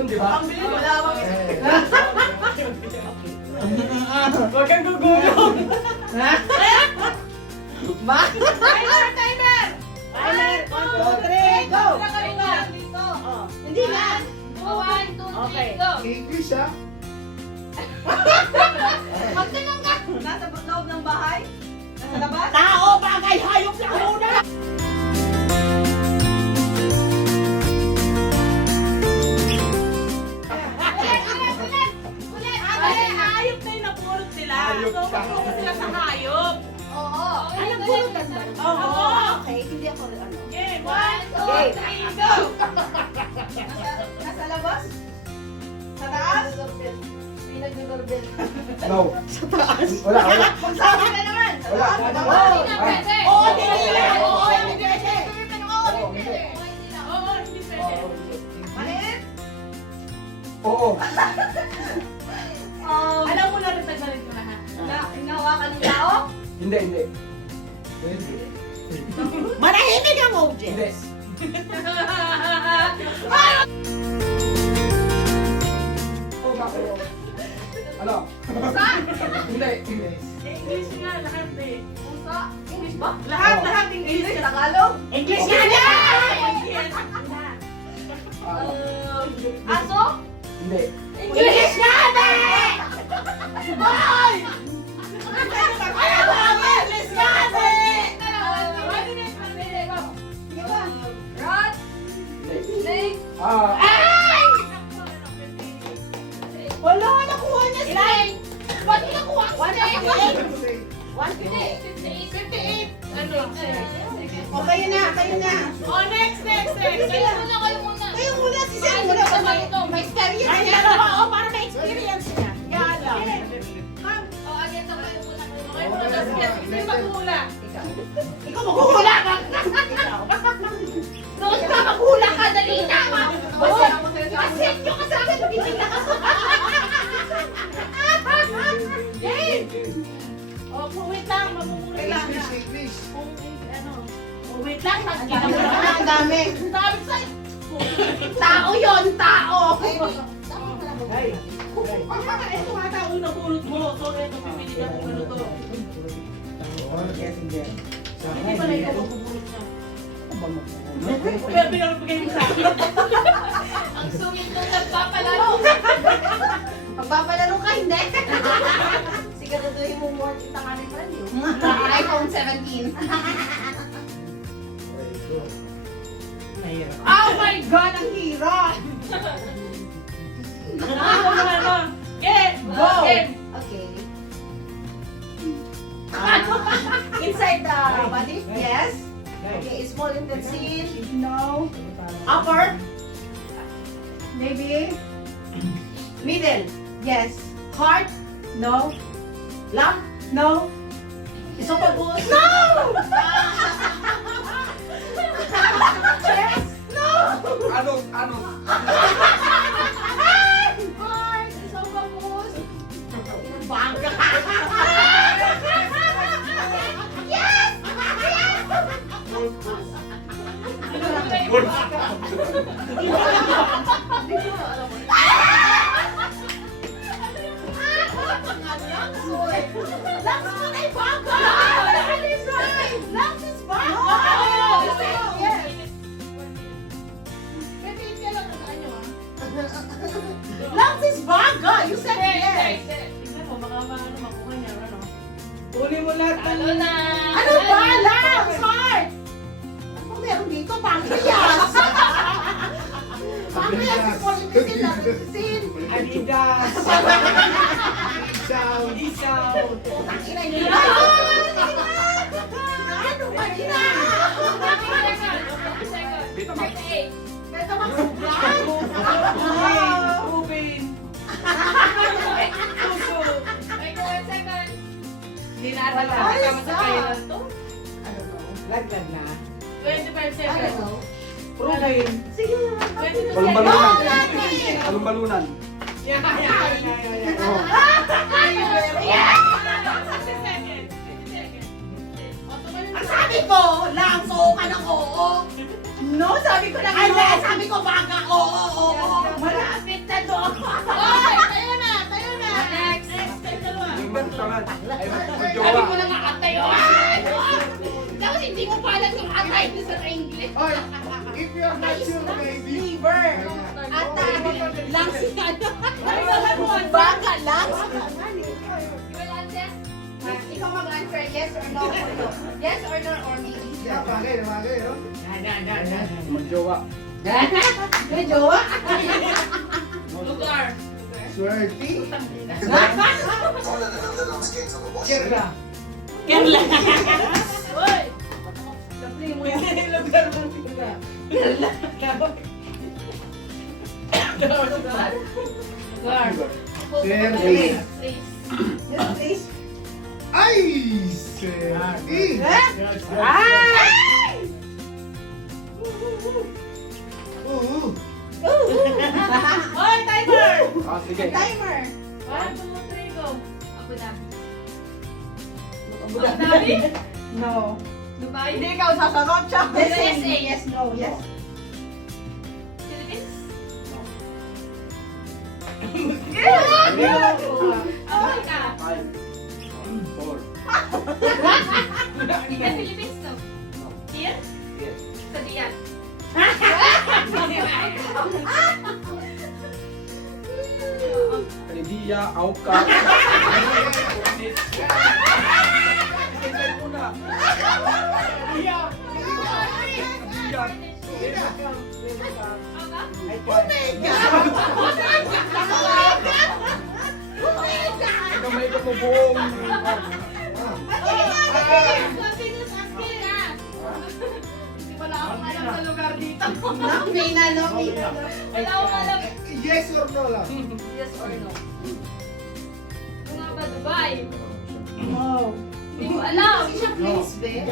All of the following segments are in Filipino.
yun, di ba? Ang bilis, wala akong isa. Huwag kang gugulong. Timer! Timer! 1, 2, 3, go! Hindi na. 1, 2, 3, go! English, ha? Magtanong ka! Nasa loob ng bahay? Nasa labas? Tao, bagay, hayop lang muna! Hayop na yung napulot nila. Hayop So, ka. magpulot sila sa hayop. Oo. Ay, nagpulutan ba? Oo. Okay, hindi ako ano. Okay, 1, 2, 3, 2, go! Nasa labas? Sa taas? May nagdodoorbell. No. Sa taas. Wala, wala. Magsabi ka naman! Sa Wala, taas? wala. Oo. Hindi na pwede. Oo, hindi pwede. Oo, Oo, hindi pwede. Oo, hindi pwede. Oo, hindi pwede. Maliit? Oo. Alam mo na rin taglalin ko lahat. Hinawakan ng tao? Hindi, hindi. Pwede. Manahimik ang Hindi. audience. Oo, bakit? Ano? Hindi, hindi. English nga, lahat eh. Pusa. English ba? Lahat English. Tagalog? English nga na! Yes. Aso? Hindi. English nga na! Hoy! English nga na! Rat? Hindi. Snake? Ah, Wala, nakuha niya si Snake? Ba't mo nakuha ang snake? 58. Ano? O, kayo na, kayo na. Oh, next. Kayo muna, kayo muna. Kayo muna, si Sir muna. May experience Ay, niya. dalawa, Oo, para may experience niya. Yan lang. Oh, again, kayo muna. Okay, muna tapos yan. Sino maghula? Ikaw maghuhula ka. Doon ka, maghula ka, dali na. Asin nyo ka sa akin, bibigla ka sa Oh, wait lang, mamumula lang. English. Wait lang, Kita mo naman ang dami. Sabi sa'yo. Tao yun, tao. Hey. Ito nga tao yung napulot mo. So, ito, pipili ka kung ano to. Hindi pala ikaw magpupulot niya. Pero pinapagay mo sa akin. Ang sungit nung nagpapalaro. Pagpapalaro ka, hindi. Siguraduhin mo mo ang itanganin pa rin yun. iPhone 17. Mahirap. Oh my God, ang hirap. Ano? Get! Go! Game. Okay. Inside the Body? Yes. Okay, small intestine. No. Upper? Maybe. Middle? Yes. Heart? No. Lung? No. Esophagus? No! Chest? No! Ano? Heart? Esophagus? Bangga! Yes! Lungs mo na yung bangga! That is right! Lungs is bangga! You said yes! Lungs is bangga! You said yes! Tignan mo, baka makuha niya. Ano? Uli mo lahat. Talo na. Ano ba? Lungs! Heart! Ano meron dito? Pancreas! Pancreas is for intestine, not intestine. Adidas. Isaw. Tangina niyo. Ano ba nila? Dito, Max. Ito magsublan. Rubin. Puso. Hindi na wala. What is Tama sa that? kailan to? I don't know. Laglag na. 25 I don't seconds. know. Rubin. Sige na. 22 Balon-balunan. seconds. Balon-balunan. Yeah. Oh. Yes! 60 seconds. 60 seconds. Ang sabi ko, lang, oo ka ng oo. No, sabi ko lang Ay, no. sabi ko baka, oo. Malapit Ay, Sabi magjowa. ko na nga atay. Tapos hindi mo pa alam kung atay ko sa English. Oy, if you're not sure, baby. Liver. Ata. Lungs yan. Baka, lungs. Well, answer? Ikaw mag-answer, yes or no? Yes or no or maybe? Yeah, bagay, no? Magjowa. May jowa. Lugar. Swerte. Kerla. Kerla. Kerla. Uy! Sapling mo yan. Lugar ng Kerla. Kerla. Lugar. Swerte. Place. Yes, please. Ay! Swerte. Ay! Oo. Hoy, timer! Ah, sige. Timer. 1, 2, 3, go. Abu Dhabi. Abu Abu Dhabi? No. Dubai? Hindi ikaw sasagot siya. Yes, USA. yes, no, yes. Philippines? Yeah! America? 5, 4. In the Philippines, no? Here? Yes. Sa Diyan? Kalidia, Auka. Kamay ko po buong. Hindi wala akong alam sa lugar dito. No, Mina, no, Mina. Wala akong alam. Yes or no lang? Yes or no? Ito nga ba, Dubai? No. Hindi ko alam. Place siya.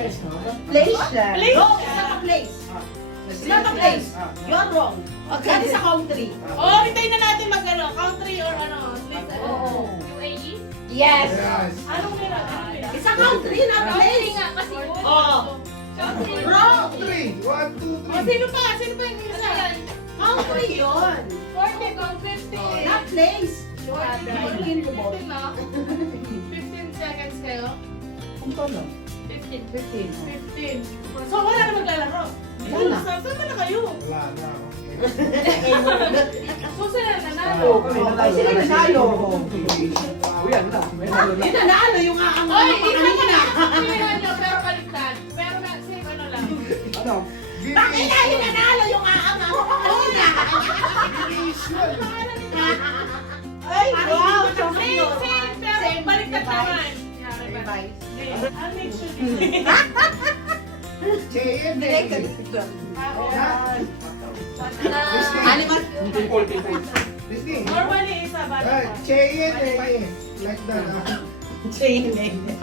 Place No, siya. it's not a place. It's not a place. You're wrong. That is a country. Oh, hintayin na natin mag-ano, country or ano. Place, ano. Oo. UAE? Yes. Yes. Anong nila? Anong nila? It's a country, not a Country place. nga kasi. Oh. Country. Wrong. 3. 1, 2, 3. Oh, sino pa? Sino pa yung isa? Country yun. 40 kung 50. Not place. Country. 15 na. 15 seconds kayo. Kung paano? 15. 15. 15. So, wala na maglalaro. Wala. Saan na kayo? Wala na. So, sila nanalo. Oo, kami nanalo. Ay, sila nanalo. Uy, ano na? May nalo na. Hindi nanalo yung aang Oy, mga isa kanina. na nyo, pero baliktad. Pero same ano lang. Ano? Bakit na yung nanalo yung aang mga kanina? Ay, wow. Same, same, pero Same, baliktad revise. naman. Yeah, revise. Revise. I'll make sure this. Cheyen. Animal. People. Disney. Normally, isa ba? Cheyen. Like that.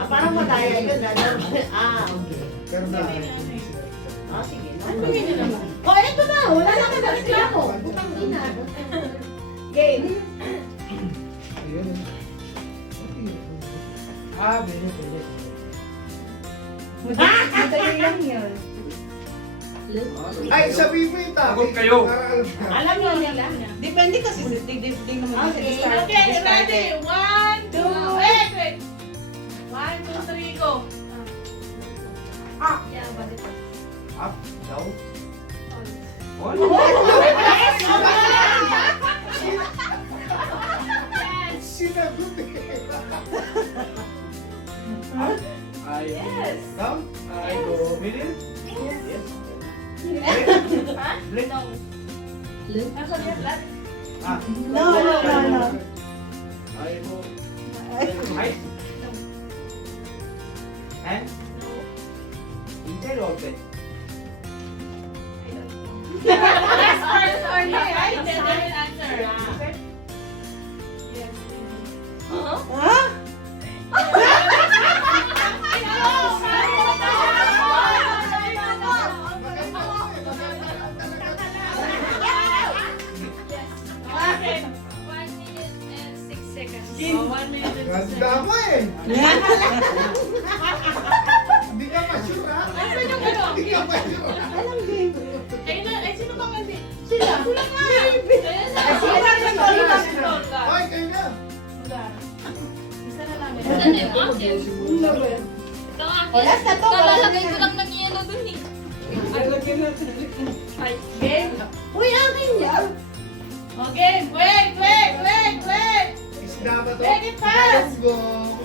Parang madaya yun. Okay. Pero na. Sige. Ano yun naman? Oh, eto na. Wala na ka na reklamo. Butang ina. Game. Ayun. Ah, pwede. Madali lang yun. Ay, sabihin mo yung topic. kayo. Para alam na. Alam nyo nila. Depende kasi. Di naman Okay, start. okay, ready? 1, 2, wait. 1, 2, 3, go. Yeah, balik pa. Up, down, On. on. Yes. Sinagot eh. I Yes. down, I go middle. Yes. Ha? Blink. No. Nasa niya flat? Ah. No. I go height. And No. inside or outside? I don't know. Yes or no, right? Then they will answer. Yes. Ha? Okay. 1 minute and 6 seconds. Oh, 1 minute and 6 Ganda seconds. mo eh. Hindi ka ma-sure ha? Asan yung ano? Hindi ka ma-sure ha? Alam game. Sino bang hindi? Sila. Sila nga! Sila. Hoy, kayo na. Isa na namin. Saan Ito, mag-iusin mo. Ano ba? Ito ang akin. O, last na to. Kalalagay ko lang ng yelo dun eh. Ay, game. Uy, akin yan. O, game. Wait. Isda ba to? Make it fast. Galunggong.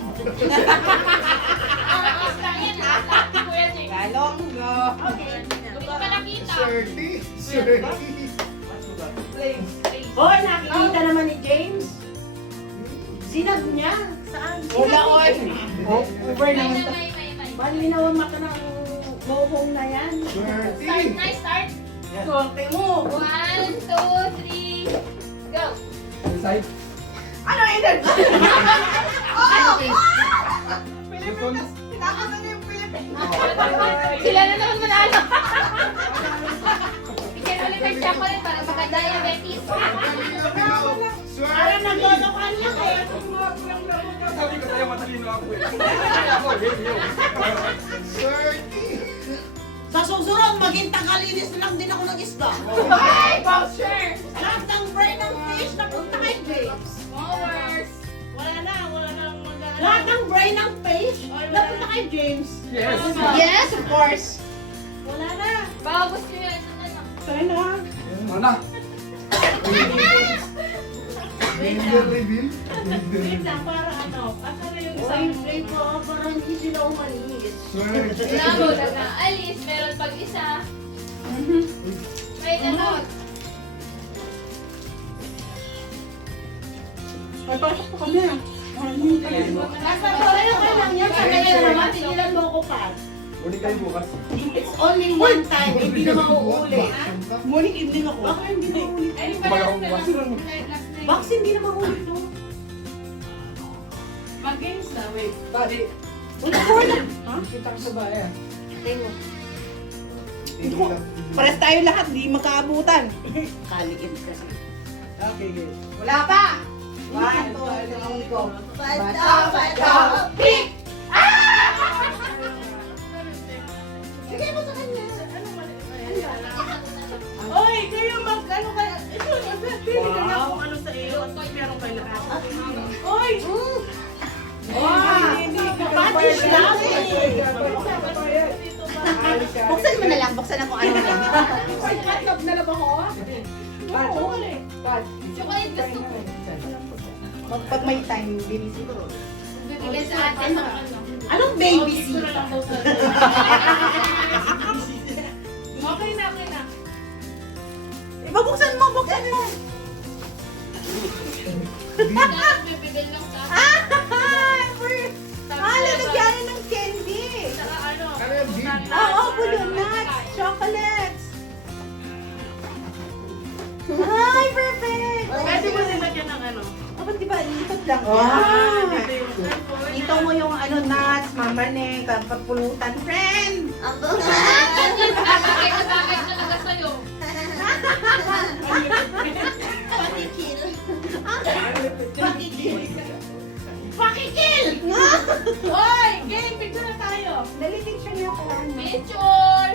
Ang lang yan ha. Laki ko yan eh. Galonggo. Okay. Hindi ko pa nakita. Swerte. Swerte. Hoy, nakikita naman ni James. Sinag niya. Saan? Wala, oy. Oh, over May naman na, to. may. Malinaw ang mata ng mohong na yan. Swerte. Start na, start. Swerte mo. 1, 2, 3, go. Inside. Ano energy? Pilipinas. Pinakata niya yung Pilipinas. Sila na naman manalo. Bigyan ulit ng chocolate para maka-diabetes. Para Swerte. naglolokan lang eh. Sabi ko sa'yo, matalino ako eh. Ako, yun. Swerte. Sa susunod, maging tagalinis lang din ako ng isda. Ay, voucher. Lahat ng brain ng fish napunta kay James. Mowers. Wala na mag-ano. Lahat ng brain ng fish napunta kay James. Yes. Yes, of course. Wala na. Bawas nyo yan. Saan na? Try na. Ano na? Gender reveal. Wait lang, para ano. Asa na yung Oy, isang play ko para hindi sila umalis. Swerte. Wala mo na alis. Meron pag isa. May nanot. Ay, pasok pa kami. Nasa tayo ka lang yan. Sa kanya naman, tigilan mo ko pa. Uli kayo bukas. It's only one time, hindi na mauuli. morning evening ako. Baka hindi maulit. Ay, Kumbaga kung bukas. Box hindi na maulit to. Mag-games na, wait. Wala ko wala. Ha? Kita ko sa bahay ah. Pares tayo lahat, di magkaabutan. Kaligid kasi. Okay, okay. Wala pa! 1, 2, 3, go. Bata, pick! Sige mo sa kanya. Oy, kayo mag-ano kaya. Ito, pili ka na kung ano sa iyo. At meron kayo lahat. Oy! Patish lang eh. Buksan mo na lang, buksan ako ano lang. Hotdog na lang ako? Oo. Chocolate gusto ko. Pag may time, bibisin ko. Bibigay sa ate sa ano. Anong baby Gusto na seat? lang daw sa Okay na. Ibabuksan mo, buksan mo. Dapat bibigay lang sa Lalagyan ng candy. Saka ano. Ano yung big? Oo, blue nuts, chocolates. Ay, perfect. Pwede mo nilagyan ng ano. Dapat di ba, lipat lang. Dito yung cellphone. Dito mo yung ano, nuts, mamanek, kapapulutan, friend. bagay na bagay talaga sa'yo. Pakikil. Pakikil. Pakikil! Oy, game, picture na tayo. Nalilig siya niya pala. Picture!